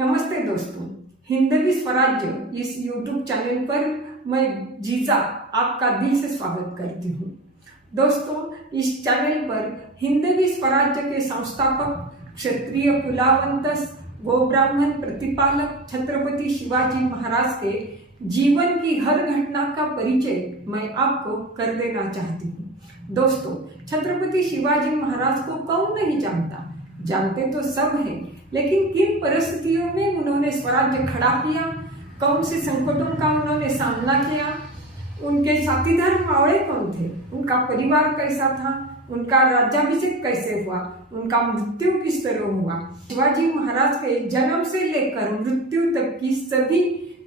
नमस्ते दोस्तों, हिंदवी स्वराज्य इस YouTube चैनल पर मैं जीजा आपका दिल से स्वागत करती हूँ। दोस्तों, इस चैनल पर हिंदवी स्वराज्य के संस्थापक, क्षत्रिय कुलावंतस, गोब्राह्मण प्रतिपालक छत्रपति शिवाजी महाराज के जीवन की हर घटना का परिचय मैं आपको कर देना चाहती हूँ। दोस्तों, छत्रपति शिवाजी महाराज को कौन नहीं जानता? जानते तो सब हैं, लेकिन किन परिस्थितियों में उन्होंने स्वराज्य खड़ा किया, कौन से संकटों का उन्होंने सामना किया, उनके साथीदार मावड़े कौन थे, उनका परिवार कैसा था, उनका राज्याभिषेक कैसे हुआ, उनका मृत्यु किस तरह हुआ, शिवाजी महाराज के जन्म से लेकर मृत्यु तक की सभी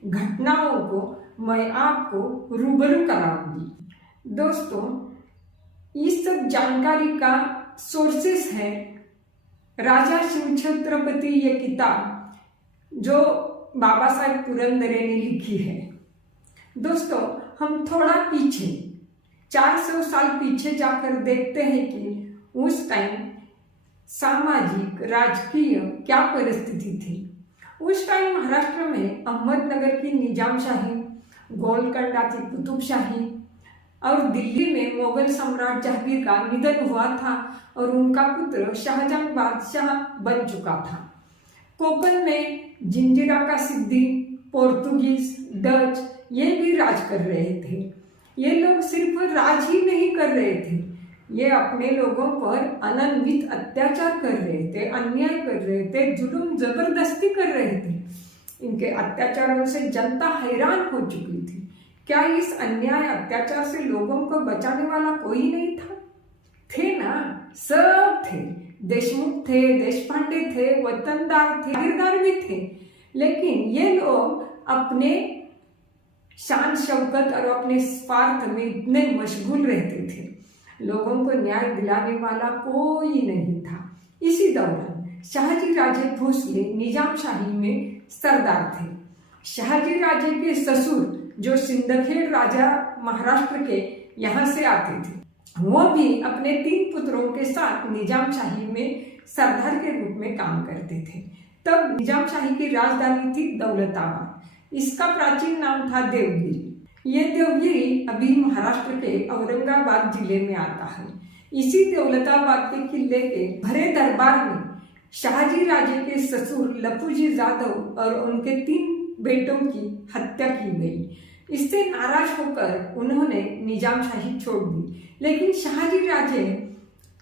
घटनाओं को मैं आपको रूबरू कराऊंगी। दोस्तों, इस सब जानकारी का सोर्सेस है राजा शिव छत्रपति ये किताब जो बाबा साहेब पुरंदरे ने लिखी है। दोस्तों, हम थोड़ा पीछे 400 साल पीछे जाकर देखते हैं कि उस टाइम सामाजिक राजकीय क्या परिस्थिति थी। उस टाइम महाराष्ट्र में अहमदनगर की निजामशाही, गोलकोंडा की कुतुबशाही और दिल्ली में मुगल सम्राट जहांगीर का निधन हुआ था और उनका पुत्र शाहजहां बादशाह बन चुका था। कोंकण में जिंजीरा का सिद्दी, पोर्तुगीज, डच ये भी राज कर रहे थे। ये लोग सिर्फ राज ही नहीं कर रहे थे, ये अपने लोगों पर अनन्वित अत्याचार कर रहे थे, अन्याय कर रहे थे, जुल्म जबरदस्ती कर रहे थे। इनके अत्याचारों से जनता हैरान हो चुकी थी। क्या इस अन्याय अत्याचार से लोगों को बचाने वाला कोई नहीं था? थे ना, सब थे। देशमुख थे, देशपांडे थे, वतनदार थे, जागीरदार भी थे। लेकिन ये लोग अपने शान शौकत और अपने स्वार्थ में इतने मशगूल रहते थे, लोगों को न्याय दिलाने वाला कोई नहीं था। इसी दौरान शाहजी राजे भोसले निजामशाही में सरदार थे। शाहजी राजे के ससुर जो सिंदखेड़ राजा महाराष्ट्र के यहाँ से आते थे, वो भी अपने 3 पुत्रों के साथ निजामशाही में सरदार के रूप में काम करते थे। तब निजामशाही की राजधानी थी दौलताबाद। इसका प्राचीन नाम था देवगिरी। ये देवगिरी अभी महाराष्ट्र के औरंगाबाद जिले में आता है। इसी दौलताबाद के किले के भरे दरबार में शाहजी राजे के ससुर लपूजी जाधव और उनके 3 बेटों की हत्या की गई। इससे नाराज होकर उन्होंने निजामशाही छोड़ दी। लेकिन शाहजी राजे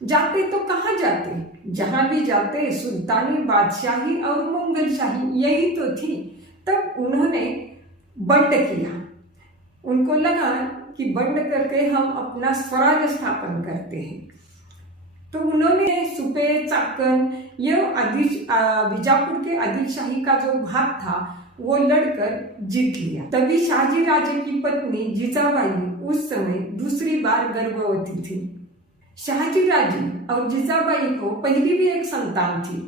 जाते तो कहाँ जाते, जहां भी जाते सुल्तानी बादशाही और मुगलशाही यही तो थी। तब उन्होंने बंड किया। उनको लगा कि बंड करके हम अपना स्वराज स्थापन करते हैं। तो उन्होंने सुपे, चाकन ये बीजापुर के अधिशाही का जो भाग था वो लड़कर जीत लिया। तभी शाहजी राजे की पत्नी जिजाबाई उस समय दूसरी बार गर्भवती थी। शाहजी राजे और जिजाबाई को पहली भी एक संतान थी,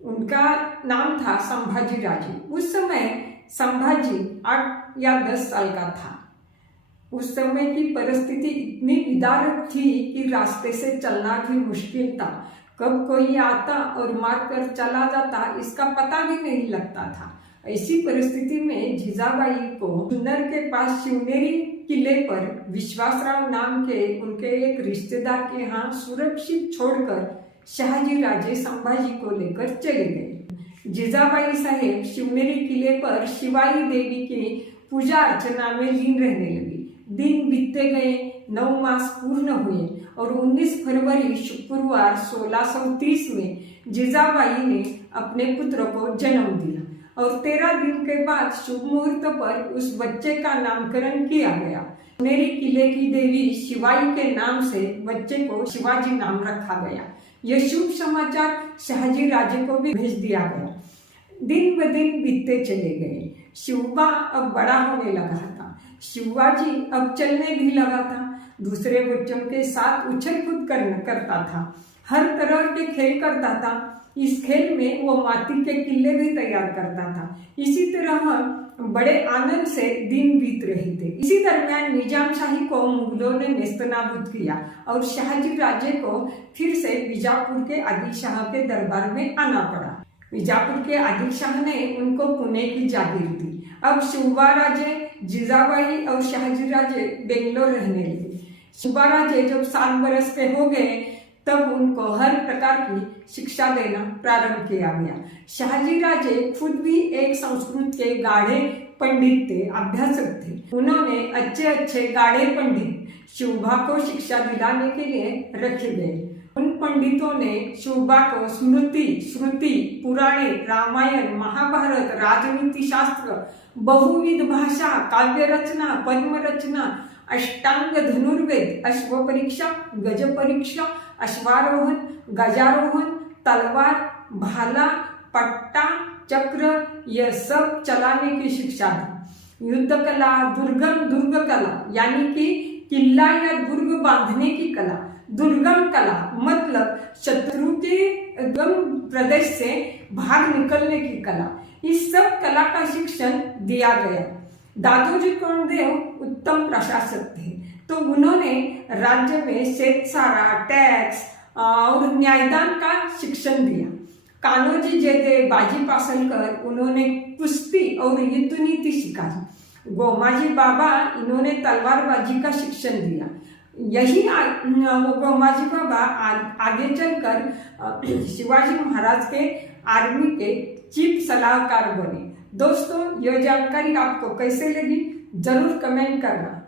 उनका नाम था संभाजी राजे। उस समय संभाजी 8 या 10 साल का था। उस समय की परिस्थिति इतनी विदारक थी कि रास्ते से चलना भी मुश्किल था। कब कोई आता और मारकर चला जाता इसका पता भी नहीं लगता था। ऐसी परिस्थिति में जिजाबाई को जुन्नर के पास शिवनेरी किले पर विश्वासराव नाम के उनके एक रिश्तेदार के यहाँ सुरक्षित छोड़कर शाहजी राजे संभाजी को लेकर चले गए। जिजाबाई साहेब शिवनेरी किले पर शिवाई देवी की पूजा अर्चना में लीन रहने लगी। दिन बीतते गए, 9 मास पूर्ण हुए और 19 फरवरी शुक्रवार 1630 में जिजाबाई ने अपने पुत्र को जन्म दिया और 13 दिन के बाद शुभ मुहूर्त पर उस बच्चे का नामकरण किया गया। शिवनेरी किले की देवी शिवाई के नाम से बच्चे को शिवाजी नाम रखा गया। यह शुभ समाचार शाहजी राजे को भी भेज दिया गया। दिन ब दिन बीतते चले गए। शिवबा अब बड़ा होने लगा था। शिवाजी अब चलने भी लगा था। दूसरे बच्चों के साथ उछल कूद करता था, हर तरह के खेल करता था। इस खेल में वो माटी के किले भी तैयार करता था। इसी तरह बड़े आनंद से दिन बीत रहे थे। इसी दरमियान निजामशाही को मुगलों ने नेस्तनाबूद किया और शाहजी राजे को फिर से बीजापुर के आदिलशाह के दरबार में आना पड़ा। बीजापुर के आदिल शाह ने उनको पुणे की जागीर दी। अब शिवबा राजे, जीजाबाई और शहाजी राजे बेंगलोर रहने लगे। शिवबा राजे जब 7 बरस के हो गए तब उनको हर प्रकार की शिक्षा देना प्रारंभ किया गया। शहाजी राजे खुद भी एक संस्कृत के गाढ़े पंडित थे, अभ्यासक थे। उन्होंने अच्छे गाढ़े पंडित शिवबा को शिक्षा दिलाने के लिए रखे गए। उन पंडितों ने शिवबा को स्मृति, श्रुति, पुराणे, रामायण, महाभारत, राजनीति शास्त्र, बहुविध भाषा, काव्य रचना, पद्म रचना, अष्टांग धनुर्वेद, अश्व परीक्षा, गज परीक्षा, अश्वारोहण, गजारोहण, तलवार, भाला, पट्टा, चक्र, यह सब चलाने की शिक्षा दी। युद्ध कला, दुर्ग कला यानी कि किला या दुर्ग बांधने की कला, दुर्गम कला मतलब शत्रु के दुर्गम प्रदेश से भाग निकलने की कला, इस सब कला का शिक्षण दिया गया। दादोजी कोंडदेव उत्तम प्रशासक थे, तो उन्होंने राज्य में शेतसारा, टैक्स और न्यायदान का शिक्षण दिया। कान्होजी जयदेव, बाजी पासलकर, उन्होंने कुश्ती और युद्ध नीति सिखाई। गोमाजी बाबा, इन्होंने तलवारबाजी का शिक्षण दिया। यही गोमाजी बाबा आगे चलकर शिवाजी महाराज के आर्मी के चीफ सलाहकार बने। दोस्तों, यह जानकारी आपको कैसे लगी जरूर कमेंट करना।